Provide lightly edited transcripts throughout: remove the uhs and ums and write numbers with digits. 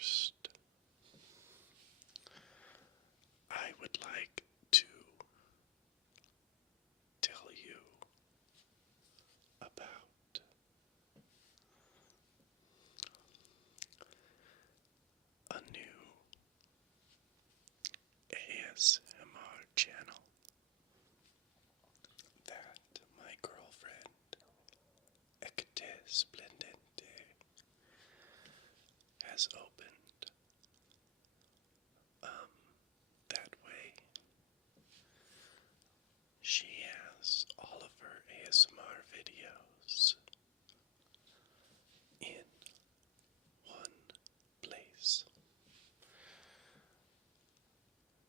First, I would like to tell you about a new ASMR channel that my girlfriend, Ekate Splendente, has opened. That way, she has all of her ASMR videos in one place.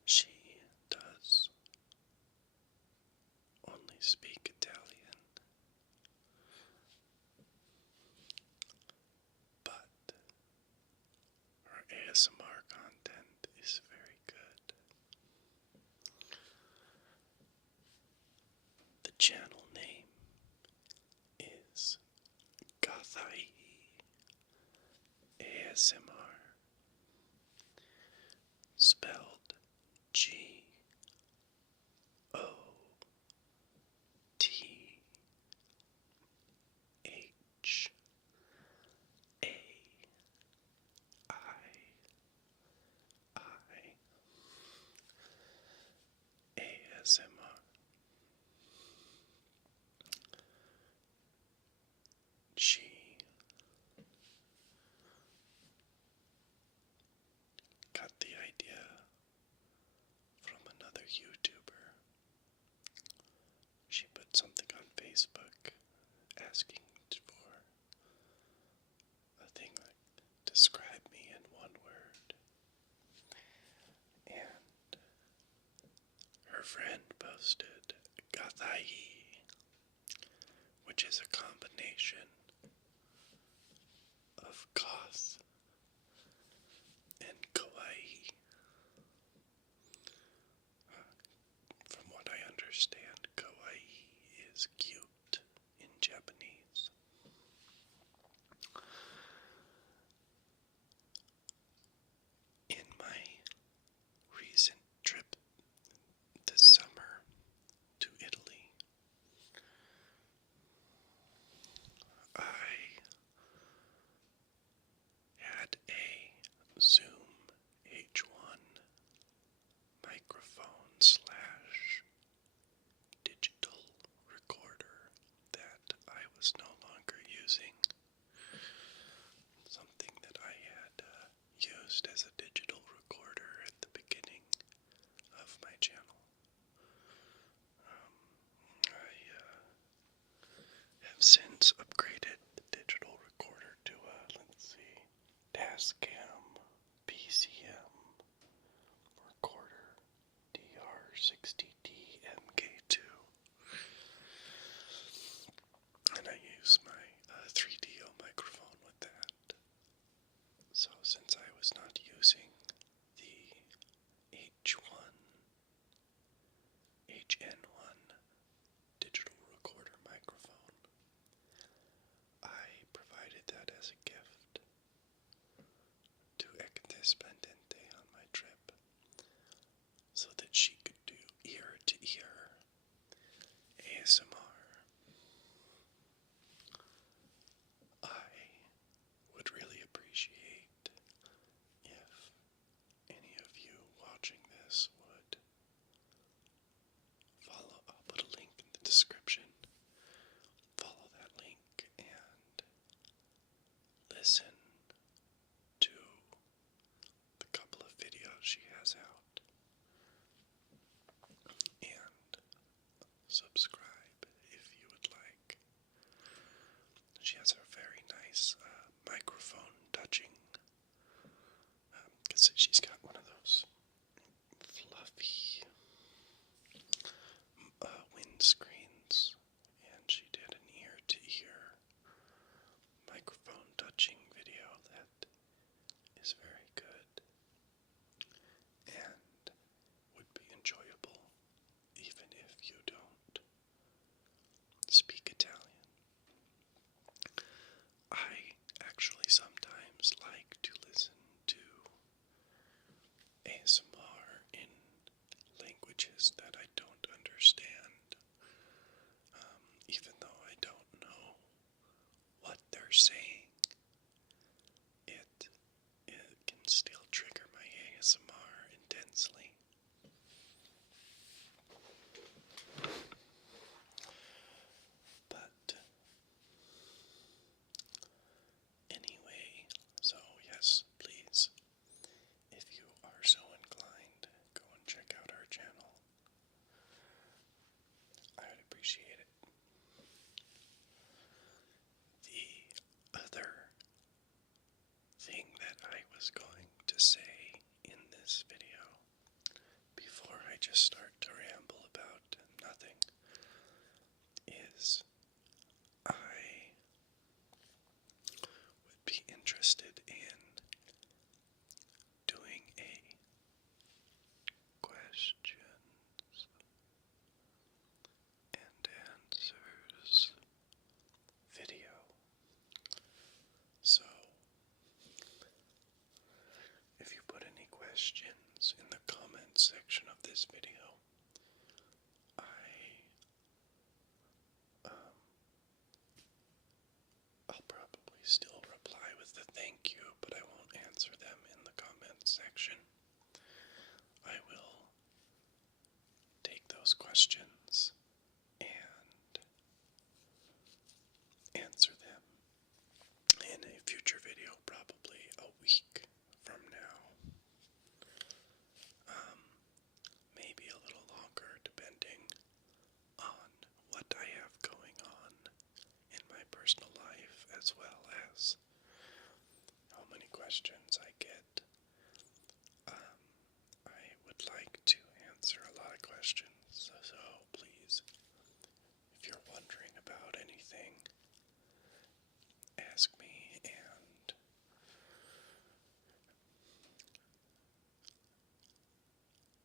She does only speak Italian, but her ASMR content is very good. The channel name is Gothaii ASMR, spelled GOTHAI ASMR. She got the idea from another YouTuber. She put something on Facebook asking for a thing like, describe me in one word. And her friend posted Gothaii, which is a combination of goth and kawaii. From what I understand, kawaii is cute in Japanese. In my recent trip this summer to Italy, I had a Zoom H1 microphone slash digital recorder that I was no longer using. Something that I had used as a digital recorder at the beginning of my channel. I have since upgraded the digital recorder to a, let's see, Tascam PCM recorder DR60D MK2, and I use my 3DO microphone with that. So since I was not using the HN1 digital recorder microphone, I provided that as a gift to Ekate Splendente on my trip so that she could do ear-to-ear ASMR. I would really appreciate if any of you watching this would follow. I'll put a link in the description. Follow that link and listen to the couple of videos she has out. And subscribe if you would like. She has a very nice microphone touching, because she's got one of those fluffy windscreens, and she did an ear-to-ear microphone touching video that is very good and would be enjoyable even if you don't speak Italian. I actually sometimes like to listen to questions in the comments section of this video. I'll probably still reply with the thank you, but I won't answer them in the comments section. I will take those questions and answer them in a future video, probably a week from now. Maybe a little longer, depending on what I have going on in my personal life, as well as how many questions I get. I would like to answer a lot of questions, so please, if you're wondering about anything, ask me, and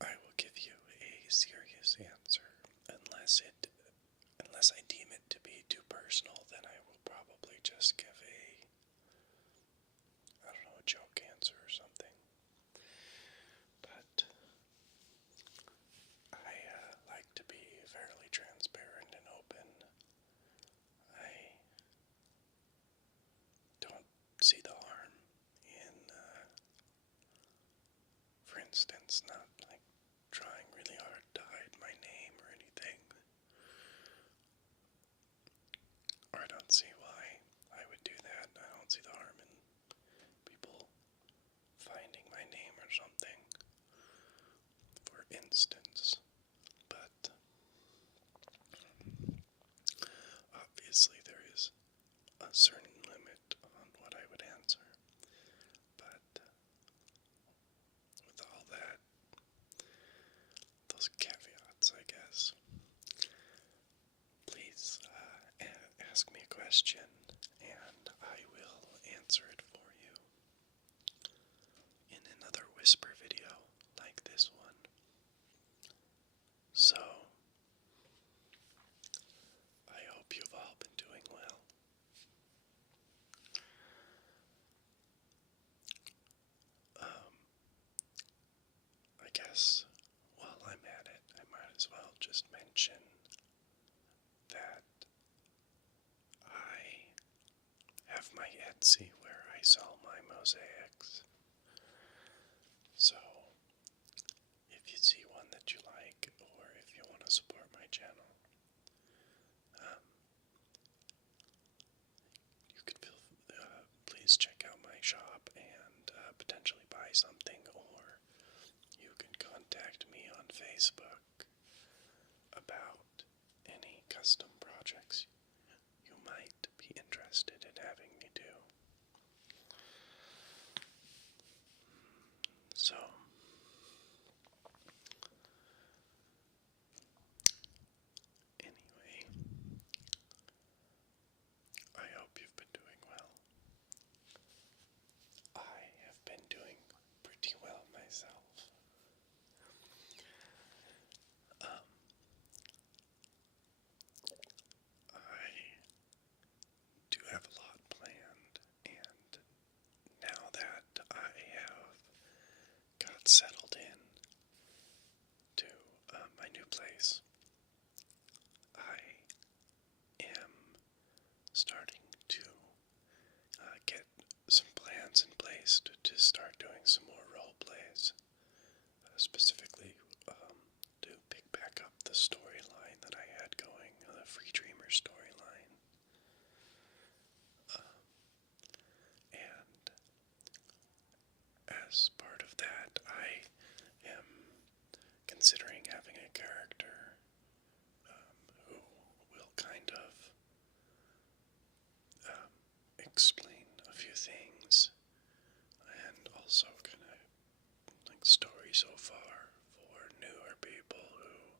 I will give you a serious answer. Unless I deem it to be too personal, then I will probably just give a joke answer or something. But I like to be fairly transparent and open. I don't see the harm in, for instance, not like trying really hard to hide my name or anything. Or I don't see why I would do that. I don't see the harm in people finding my name or something, for instance. But obviously there is a certain limit on what I would answer. But with all that, those caveats, I guess, please ask me a question and I will answer it for you in another whisper video like this one. So, I hope you've all been doing well. I guess while I'm at it, I might as well just mention that I have my Etsy where I sell my mosaics. So, if you see one that you like, or if you want to support my channel, you could please check out my shop and potentially buy something, or you can contact me on Facebook about any custom projects you might be interested in having me do. So, anyway, I hope you've been doing well. I have been doing pretty well myself. I do have a lot planned, and now that I have got settled in to my new place, I am starting to get some plans in place to start doing some more role plays, specifically to pick back up the storyline that I had going, the Free Dreamer storyline. And as part of that, I am considering having a character who will kind of explain a few things, and also kind of like story so far for newer people who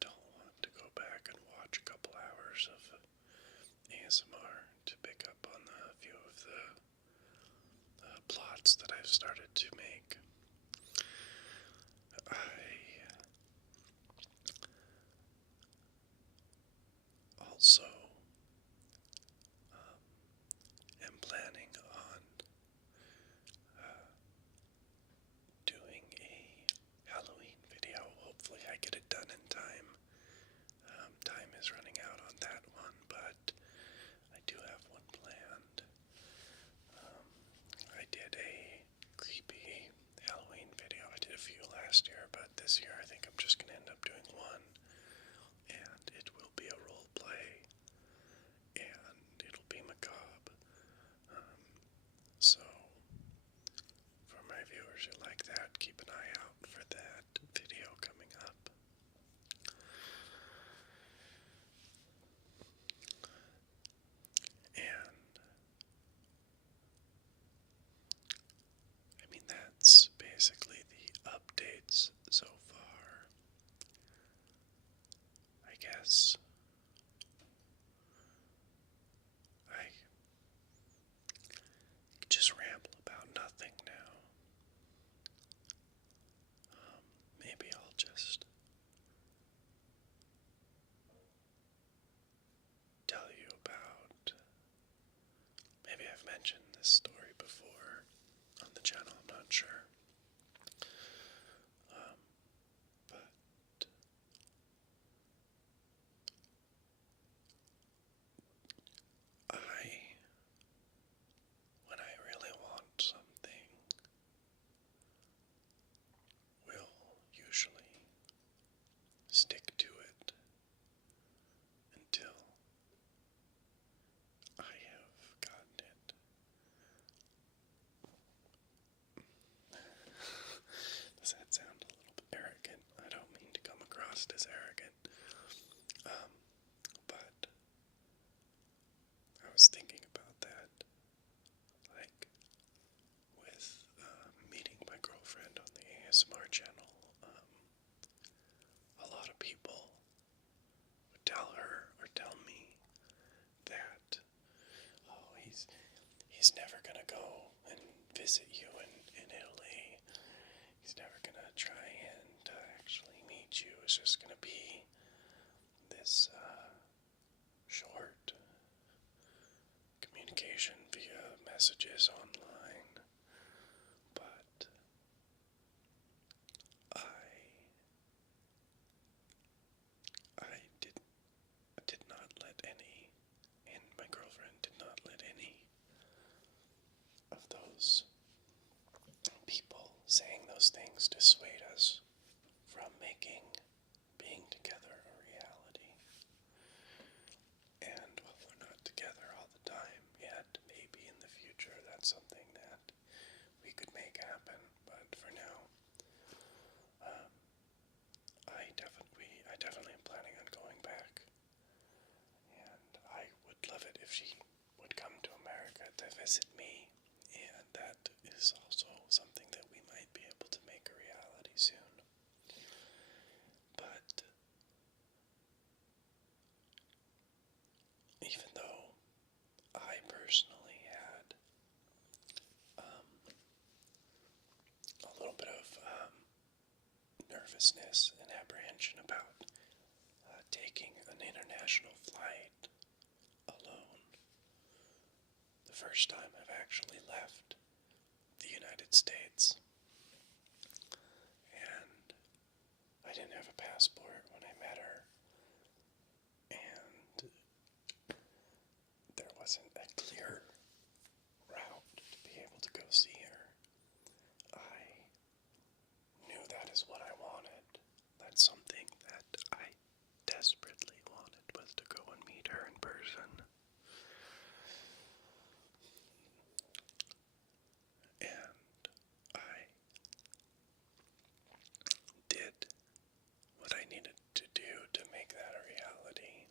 don't want to go back and watch a couple hours of ASMR to pick up on a few of the plots that I've started to make. I also am planning on doing I get it done in time. Time is running out on that one, but I do have one planned. I did a creepy Halloween video. I did a few last year, but this year I think I'm just going to end up doing one. And it will be a role play, and it'll be macabre. So, for my viewers who like that, keep an eye out for that video coming up. And, I mean, that's basically the updates so far. I guess I just ramble about nothing now. Maybe I'll just tell you about, maybe I've mentioned this story before on the channel, I'm not sure. But when I really want something, will usually stick to it until I have gotten it. Does that sound a little bit arrogant? I don't mean to come across as arrogant. But I was thinking about that, like with meeting my girlfriend on the ASMR channel. A lot of people would tell her or tell me that, oh, he's never gonna go and visit you in Italy. He's never gonna try and actually meet you. It's just gonna be this short communication via messages online. But I did not let any, and my girlfriend did not let any of those people saying those things dissuade us from making being together a reality. And while we're not together all the time yet, maybe in the future that's something that we could make happen. But for now, I definitely am planning on going back. And I would love it if she would come to America to visit me. And that is also something that we might be able to make a reality soon. But even though I personally had a little bit of nervousness and apprehension about taking an international flight alone, the first time I've actually left the United States, and I didn't have a passport when I met her, and there wasn't a clear route to be able to go see her. I knew that is what I wanted. That's something that I desperately wanted, was to go and meet her in person. And I did what I needed to do to make that a reality.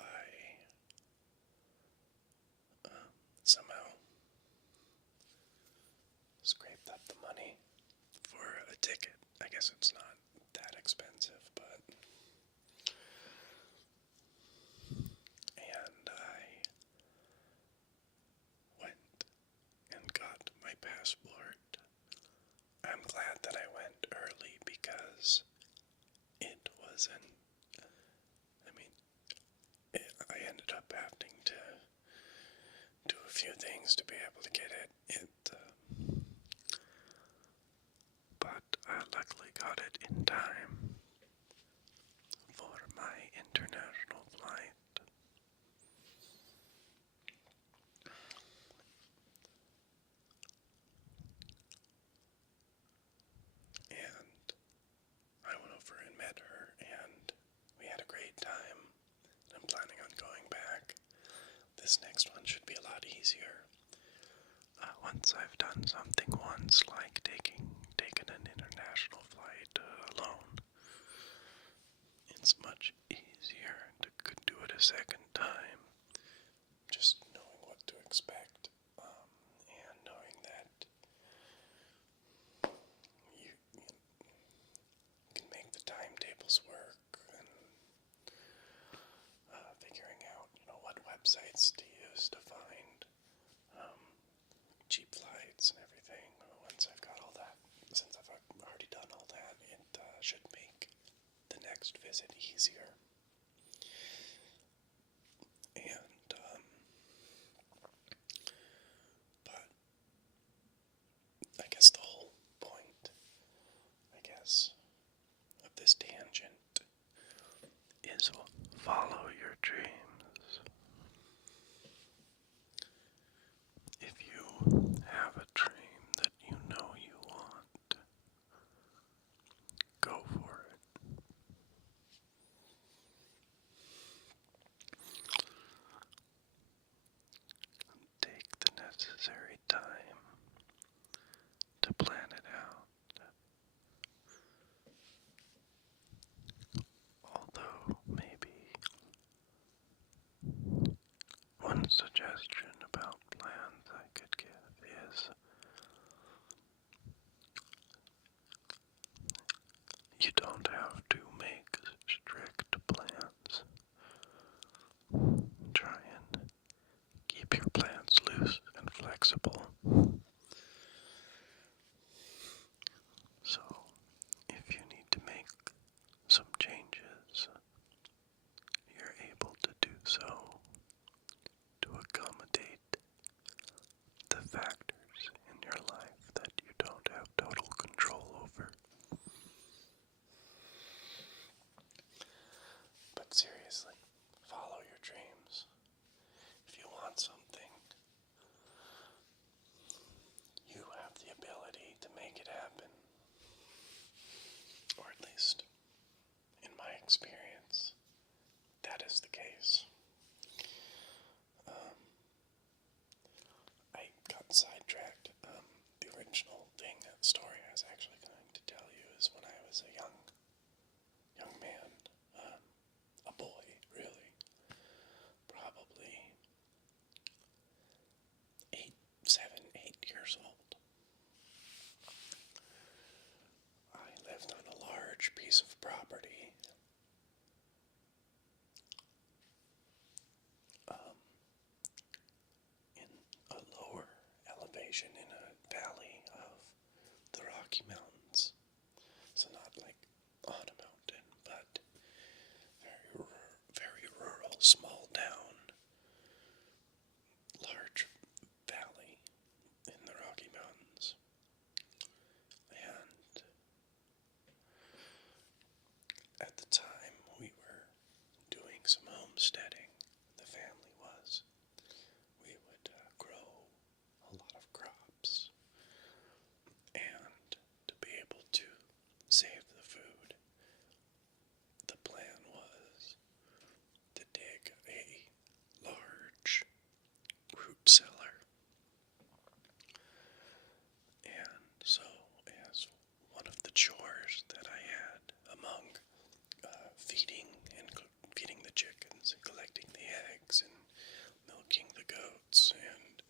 I somehow scraped up the money for a ticket. I guess it's not that expensive, but and I went and got my passport. I'm glad that I went early because it wasn't, I ended up having to do a few things to be able to get it. But I luckily got it in time. international flight. And I went over and met her, and we had a great time. I'm planning on going back. This next one should be a lot easier. Once I've done something once, like taking an international flight alone, it's much easier to do it a second time. Just knowing what to expect, and knowing that you can make the timetables work, and figuring out, what websites to use to find cheap flights and everything. Once I've got all that, since I've already done all that, it should make the next visit easier. And, but I guess the whole point, of this tangent is follow your dreams. If you have a dream that you know you want, go for it. Take the necessary time to plan it out. Although, maybe one suggestion about plans I could give is you don't have to make strict plans. Try and keep your plans loose and flexible. So, if you need to make some changes, you're able to do so to accommodate the factors in your life that you don't have total control over. But seriously, follow your dreams. If you want something, you have the ability to make it happen. Or at least, in my experience, that is the case. I got sidetracked. The original story I was actually going to tell you is when I was a young man, a boy, really, probably 8 years old. I lived on a large piece of property, in a lower elevation in a valley of the Rocky Mountains. So not like on a mountain, but very rural, small town, large valley in the Rocky Mountains. And at the time we were doing some homesteading, the family was. We would grow a lot of crops, and to be able to save the food, the plan was to dig a large root cellar. And so, as one of the chores that I had among feeding the chickens and collecting the eggs and milking the goats and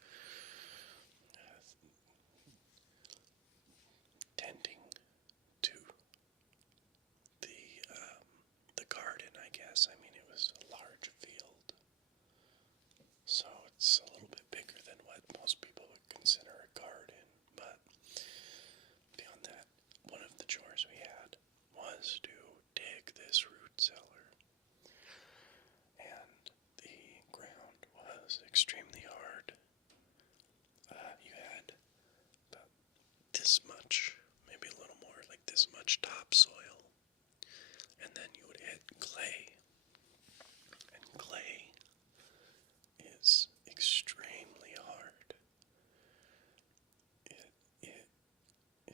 tending to the garden, I guess. I mean, it was a large field, so it's a little bit bigger than what most people would consider a garden. But beyond that, one of the chores we had was to dig this root cellar. And the ground was extremely hard. You had about this much, maybe a little more, like this much topsoil, and then you would hit clay. clay is extremely hard. It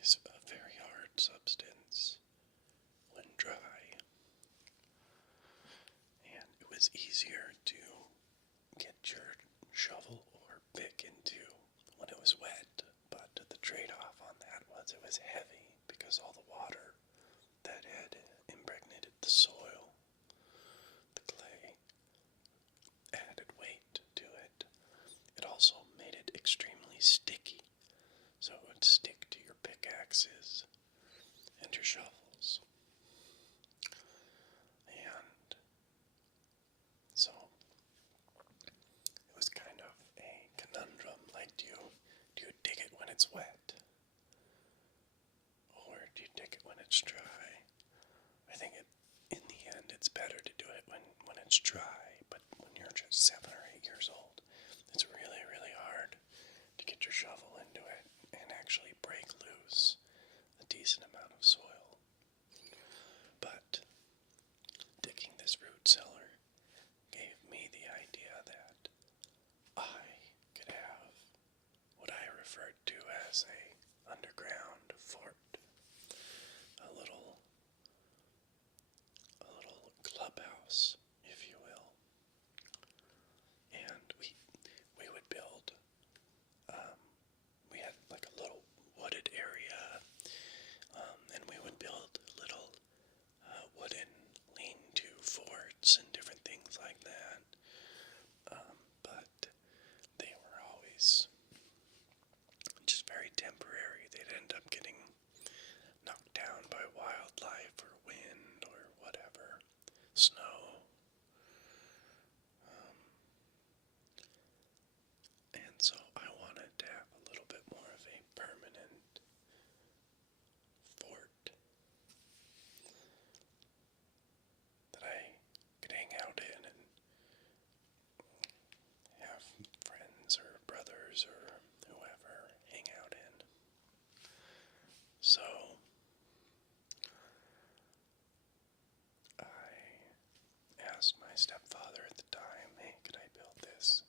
is a very hard substance when dry, and it was easier to get your shovel or pick into when it was wet, but the trade-off on that was it was heavy because all the water that had impregnated the soil, the clay, added weight to it. It also made it extremely sticky, so it would stick to your pickaxes and your shovels. And so it was kind of a conundrum, like do you dig it when it's wet? Or do you dig it when it's dry? I think in the end it's better to do it when it's dry, but when you're just 7 or 8 years old, it's really, really hard to get your shovel into it and actually break loose a decent amount of soil. But digging this root cellar gave me the idea that I could have what I referred to as a underground fort, a little clubhouse, if you will. And we would build, we had like a little wooded area, and we would build little wooden lean-to forts and different things like that. But they were always just very temporary. They'd end up getting knocked down by wildlife or wind or whatever, snow. And so I wanted to have a little bit more of a permanent fort that I could hang out in and have friends or brothers or whoever hang out in. So I asked my stepfather at the time, hey, could I build this?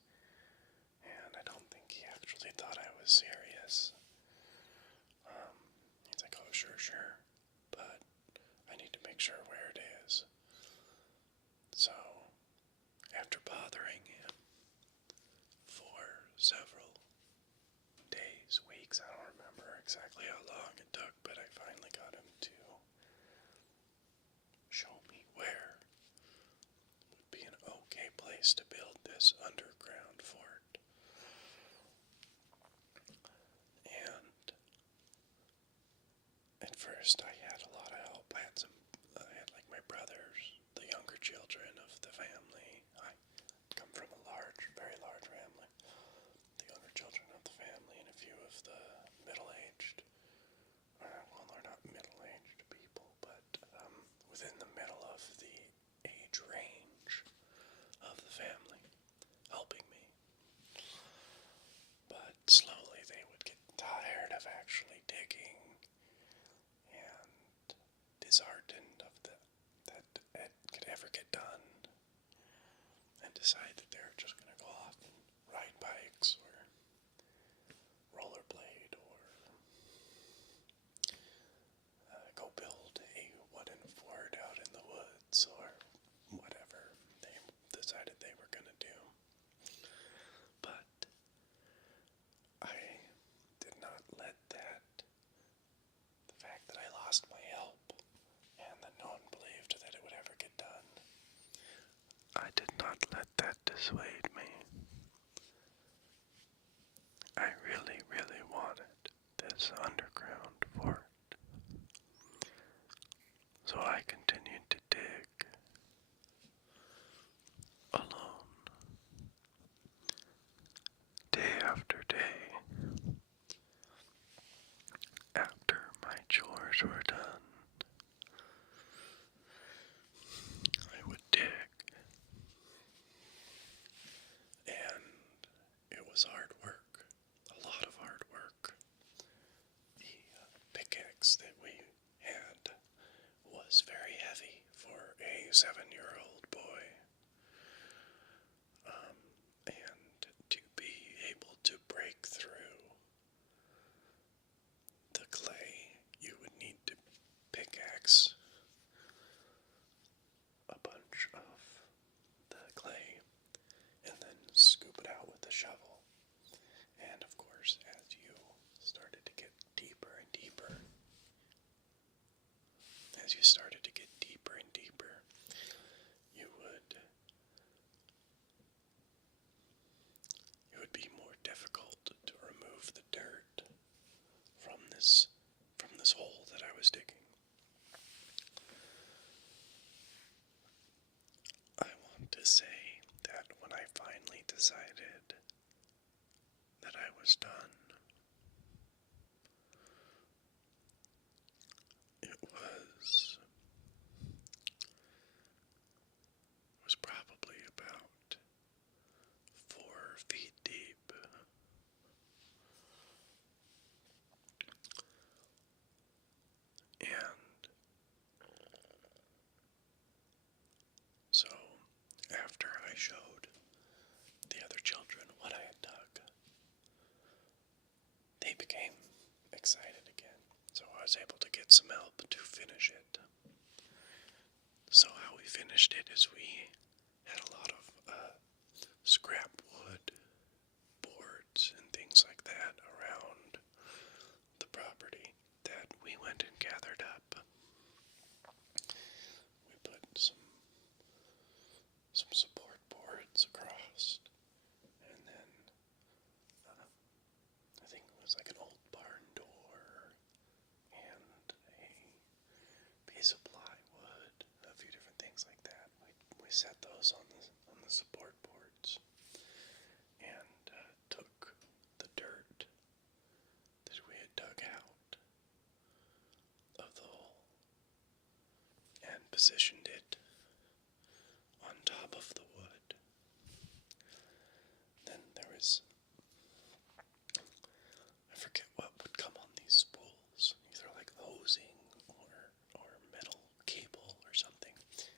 And I don't think he actually thought I was serious. He's like, oh, sure, but I need to make sure where it is. So, after bothering him for several days, weeks, I don't remember exactly how long it took, but I finally got him to show me where would be an okay place to build this underground fort. And at first I had a lot of help. I had like my brothers, the younger children of the family. I come from a very large family. The younger children of the family and a few of the middle-aged, well, they're not middle-aged people, but within the middle of the age range of the family, helping me. But slowly they would get tired of actually digging and disheartened of that it could ever get done, and decide that they're just going to go off and ride bikes or rollerblade or go build a wooden fort out in the woods or whatever they decided they were going to do. But I did not let the fact that I lost my help and that no one believed that it would ever get done, I did not let that dissuade me. I really, really wanted this underground fort. So I continued to dig alone, day after day. After my chores were done, I would dig, and it was hard work, a lot of hard work. The pickaxe that we had was very heavy for a 7-year-old boy, as you started to get deeper and deeper, it would be more difficult to remove the dirt from this hole that I was digging. I want to say that when I finally decided that I was done, it was probably about 4 feet deep. And so, after I showed the other children what I had dug, they became excited again. So I was able to get some help to finish it. So how we finished it is we had a lot of scrap wood, boards, and things like that around the property that we went and gathered up. We put some support boards across, and then I think it was like an old barn door and a piece of plywood, a few different things like that. We set those on the support boards and took the dirt that we had dug out of the hole and positioned it on top of the wood. Then there was, I forget what would come on these spools, either like hosing or metal cable or something,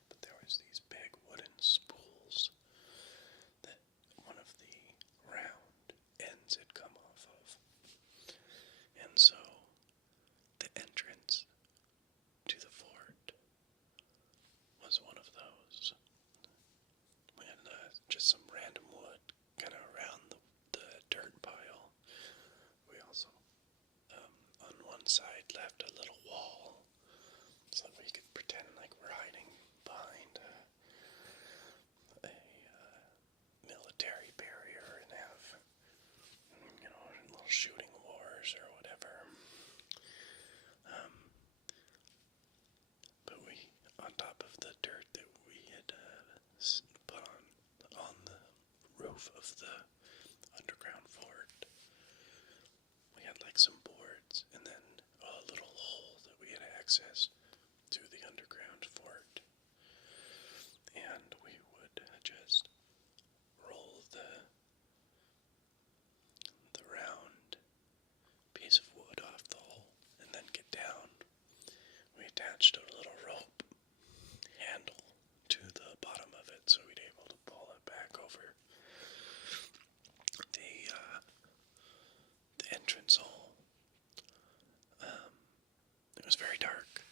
but there was these big wooden spools that one of the round ends had come off of. And so the entrance to the fort was one of those. We had just some random wood kind of around the dirt pile. We also, on one side, left a little wall so that we could pretend like we're hiding behind a military barrier and have, little shooting wars or whatever. But on top of the dirt that we had put on the roof of the underground fort, we had like some boards and then a little hole that we had access to the underground fort. And we would just roll the round piece of wood off the hole and then get down. We attached a little rope handle to the bottom of it so we'd be able to pull it back over the entrance hole. It was very dark,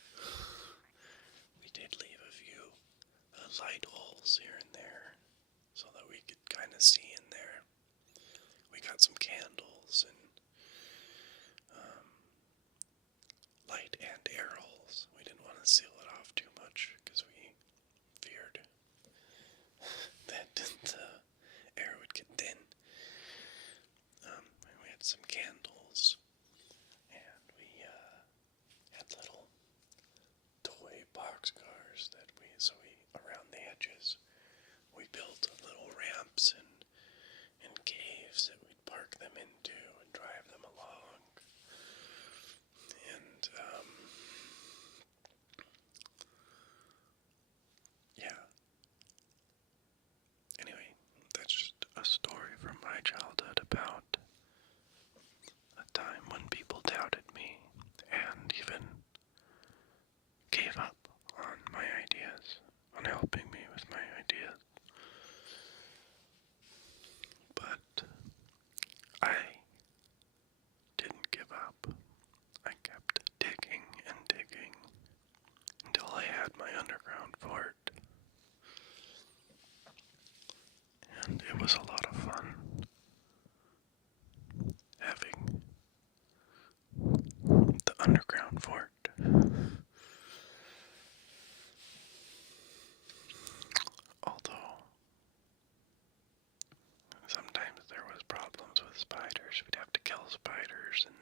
kill spiders and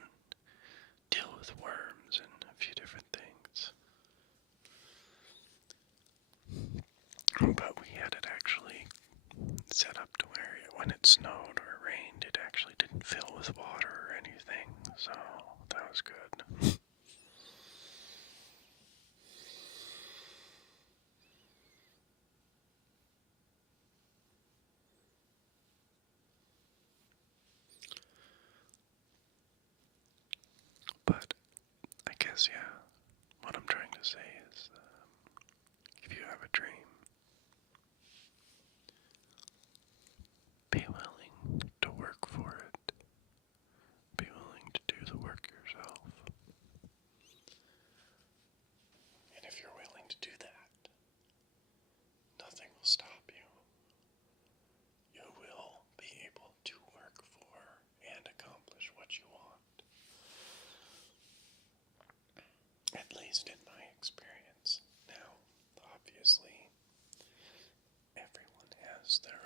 deal with worms and a few different things. But we had it actually set up to where when it snowed or rained, it actually didn't fill with water or anything, so that was good. But I guess, yeah, what I'm trying to say is, if you have a dream, be willing to work for it. Be willing to do the work yourself. And if you're willing to do that, nothing will stop you. You will be able to work for and accomplish what you want. At least in my experience. Now, obviously, everyone has their